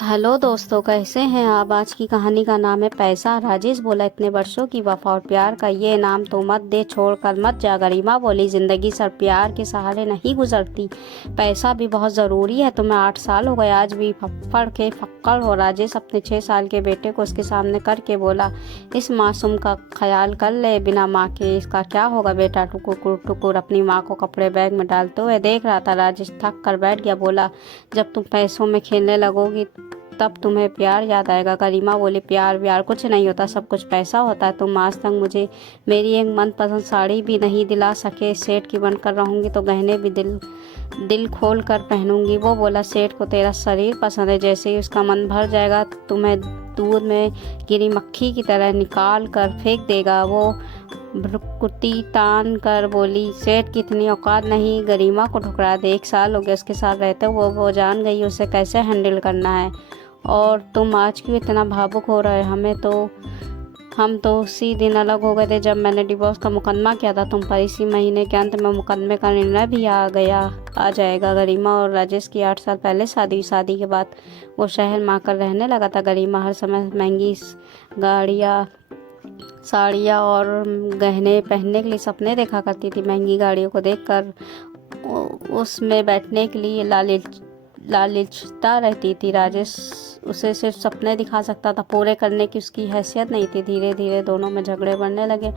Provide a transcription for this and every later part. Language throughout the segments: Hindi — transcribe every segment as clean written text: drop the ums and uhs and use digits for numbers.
हेलो दोस्तों, कैसे हैं आप। आज की कहानी का नाम है पैसा। राजेश बोला, इतने वर्षों की वफा और प्यार का ये इनाम तो मत दे, छोड़ कर मत जा। गरिमा बोली, जिंदगी सर प्यार के सहारे नहीं गुजरती, पैसा भी बहुत ज़रूरी है। तुम्हें 8 साल हो गए, आज भी फक्कड़ के फक्कड़ हो। राजेश अपने 6 साल के बेटे को उसके सामने करके बोला, इस मासूम का ख्याल कर ले, बिना माँ के इसका क्या होगा। बेटा टुकुर टुकुर अपनी माँ को कपड़े बैग में डालते हुए देख रहा था। राजेश थक कर बैठ गया। बोला, जब तुम पैसों में खेलने लगोगी तब तुम्हें प्यार याद आएगा। गरिमा बोली, प्यार व्यार कुछ नहीं होता, सब कुछ पैसा होता है। तुम आज तक मुझे मेरी एक मनपसंद साड़ी भी नहीं दिला सके। सेठ की बनकर रहूंगी तो गहने भी दिल खोल कर पहनूंगी। वो बोला, सेठ को तेरा शरीर पसंद है, जैसे ही उसका मन भर जाएगा तुम्हें दूध में गिरी मक्खी की तरह निकाल कर फेंक देगा। वो भ्रुकुटी तान कर बोली, सेठ की इतनी औकात नहीं। गरिमा को ठुकरा दे। 1 साल हो गया उसके साथ रहते, वो जान गई उसे कैसे हैंडल करना है। और तुम आज क्यों इतना भावुक हो रहे। हम तो उसी दिन अलग हो गए थे जब मैंने डिवोर्स का मुकदमा किया था तुम पर। इसी महीने के अंत में मुकदमे का निर्णय भी आ जाएगा। गरिमा और राजेश की 8 साल पहले शादी के बाद वो शहर में आकर रहने लगा था। गरिमा हर समय महंगी गाड़ियाँ, साड़ियाँ और गहने पहनने के लिए सपने देखा करती थी। महंगी गाड़ियों को देखकर उसमें बैठने के लिए लालचता रहती थी। राजेश उसे सिर्फ सपने दिखा सकता था, पूरे करने की उसकी हैसियत नहीं थी। धीरे धीरे दोनों में झगड़े बढ़ने लगे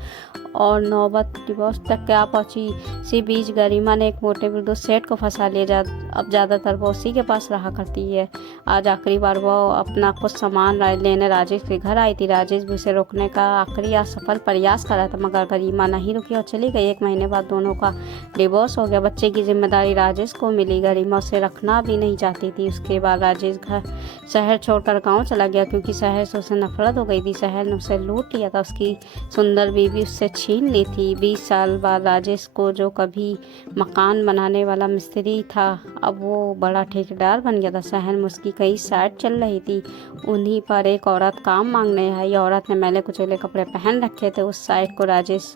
और नौबत डिवोर्स तक क्या पहुंची। इसी बीच गरिमा ने एक मोटे विद्युत सेठ को फंसा लिया। अब ज़्यादातर वो उसी के पास रहा करती है। आज आखिरी बार वो अपना कुछ सामान लेने राजेश के घर आई थी। राजेश भी उसे रोकने का आखिरी असफल प्रयास कर रहा था, मगर गरिमा नहीं रुकी और चली गई। 1 महीने बाद दोनों का डिवोर्स हो गया। बच्चे की जिम्मेदारी राजेश को मिली। गरिमा उसे रखना भी नहीं चाहती थी। उसके बाद राजेश शहर छोड़कर गांव चला गया, क्योंकि शहर से उसे नफरत हो गई थी। शहर ने उसे लूट लिया था, उसकी सुंदर बीवी उससे छीन ली थी। 20 साल बाद राजेश को, जो कभी मकान बनाने वाला मिस्त्री था, अब वो बड़ा ठेकेदार बन गया था। शहर में उसकी कई साइट चल रही थी। उन्हीं पर एक औरत काम मांगने आई। औरत ने मैले कुचले कपड़े पहन रखे थे। उस साइट को राजेश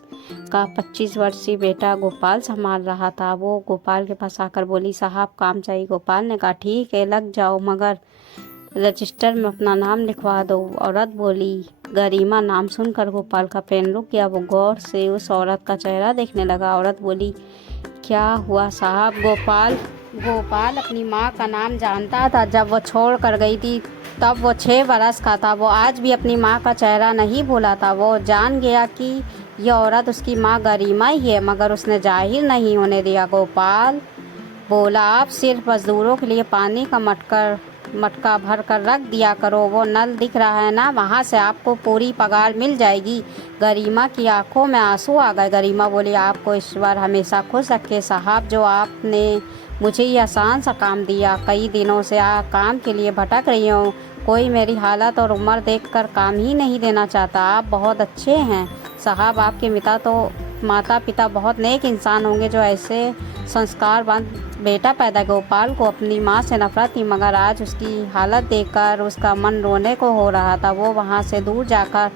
का 25 वर्षीय बेटा गोपाल संभाल रहा था। वो गोपाल के पास आकर बोली, साहब काम चाहिए। गोपाल ने कहा, ठीक है लग जाओ, मगर रजिस्टर में अपना नाम लिखवा दो। औरत बोली। गरिमा नाम सुनकर गोपाल का पेन रुक गया। वो गौर से उस औरत का चेहरा देखने लगा। औरत बोली, क्या हुआ साहब। गोपाल अपनी माँ का नाम जानता था। जब वो छोड़ कर गई थी तब वो 6 बरस का था। वो आज भी अपनी माँ का चेहरा नहीं भूला था। वो जान गया कि यह औरत उसकी माँ गरिमा ही है, मगर उसने जाहिर नहीं होने दिया। गोपाल बोला, आप सिर्फ मजदूरों के लिए पानी का मटका भर कर रख दिया करो। वो नल दिख रहा है ना, वहाँ से आपको पूरी पगार मिल जाएगी। गरिमा की आंखों में आंसू आ गए। गरिमा बोली, आपको ईश्वर हमेशा खुश रखे साहब, जो आपने मुझे ये आसान सा काम दिया। कई दिनों से काम के लिए भटक रही हूँ। कोई मेरी हालत और उम्र देखकर काम ही नहीं देना चाहता। आप बहुत अच्छे हैं साहब। आपके माता पिता बहुत नेक इंसान होंगे जो ऐसे संस्कारवान बेटा पैदा। गोपाल को अपनी माँ से नफरत थी, मगर आज उसकी हालत देखकर उसका मन रोने को हो रहा था। वो वहाँ से दूर जाकर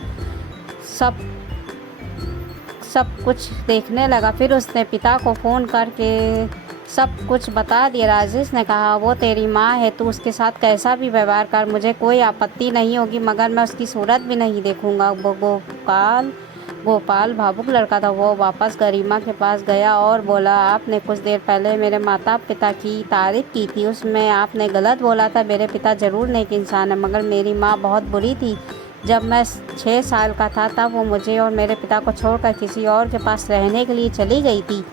सब कुछ देखने लगा। फिर उसने पिता को फ़ोन करके सब कुछ बता दिया। राजेश ने कहा, वो तेरी माँ है, तू उसके साथ कैसा भी व्यवहार कर, मुझे कोई आपत्ति नहीं होगी, मगर मैं उसकी सूरत भी नहीं देखूंगा। गोपाल भावुक लड़का था। वो वापस गरिमा के पास गया और बोला, आपने कुछ देर पहले मेरे माता पिता की तारीफ की थी, उसमें आपने गलत बोला था। मेरे पिता जरूर नेक इंसान है, मगर मेरी माँ बहुत बुरी थी। जब मैं 6 साल का था तब वो मुझे और मेरे पिता को छोड़कर किसी और के पास रहने के लिए चली गई थी।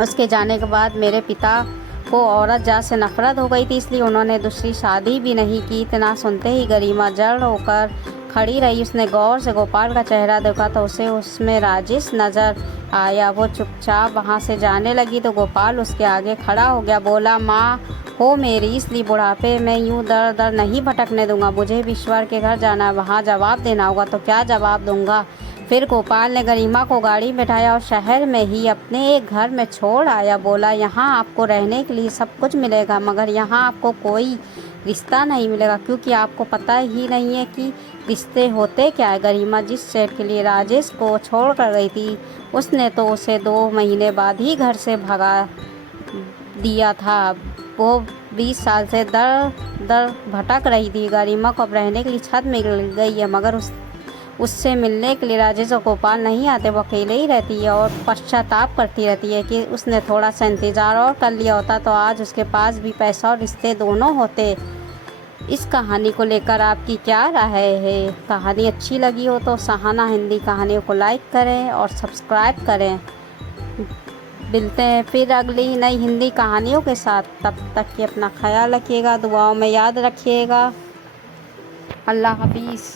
उसके जाने के बाद मेरे पिता को औरत जात से नफरत हो गई थी, इसलिए उन्होंने दूसरी शादी भी नहीं की। इतना सुनते ही गरिमा जड़ होकर खड़ी रही। उसने गौर से गोपाल का चेहरा देखा तो उसे उसमें राजेश नजर आया। वो चुपचाप वहाँ से जाने लगी तो गोपाल उसके आगे खड़ा हो गया। बोला, माँ हो मेरी, इसलिए बुढ़ापे में यूं दर दर नहीं भटकने दूंगा। मुझे भी ईश्वर के घर जाना है, वहाँ जवाब देना होगा। तो क्या जवाब दूंगा। फिर गोपाल ने गरिमा को गाड़ी में बैठाया और शहर में ही अपने एक घर में छोड़ आया। बोला, यहाँ आपको रहने के लिए सब कुछ मिलेगा, मगर यहाँ आपको कोई रिश्ता नहीं मिलेगा, क्योंकि आपको पता ही नहीं है कि रिश्ते होते क्या है। गरिमा जिस सेठ के लिए राजेश को छोड़ कर गई थी, उसने तो उसे 2 महीने बाद ही घर से भगा दिया था। वो 20 साल से दर दर भटक रही थी। गरिमा को अब रहने के लिए छत मिल गई है, मगर उससे मिलने के लिए राजेश और गोपाल नहीं आते। वो अकेले ही रहती है और पश्चाताप करती रहती है कि उसने थोड़ा सा इंतज़ार और कर लिया होता तो आज उसके पास भी पैसा और रिश्ते दोनों होते। इस कहानी को लेकर आपकी क्या राय है? कहानी अच्छी लगी हो तो सहाना हिंदी कहानियों को लाइक करें और सब्सक्राइब करें। मिलते हैं फिर अगली नई हिंदी कहानियों के साथ। तब तक कि अपना ख्याल रखिएगा, दुआओं में याद रखिएगा। अल्लाह हाफिज़।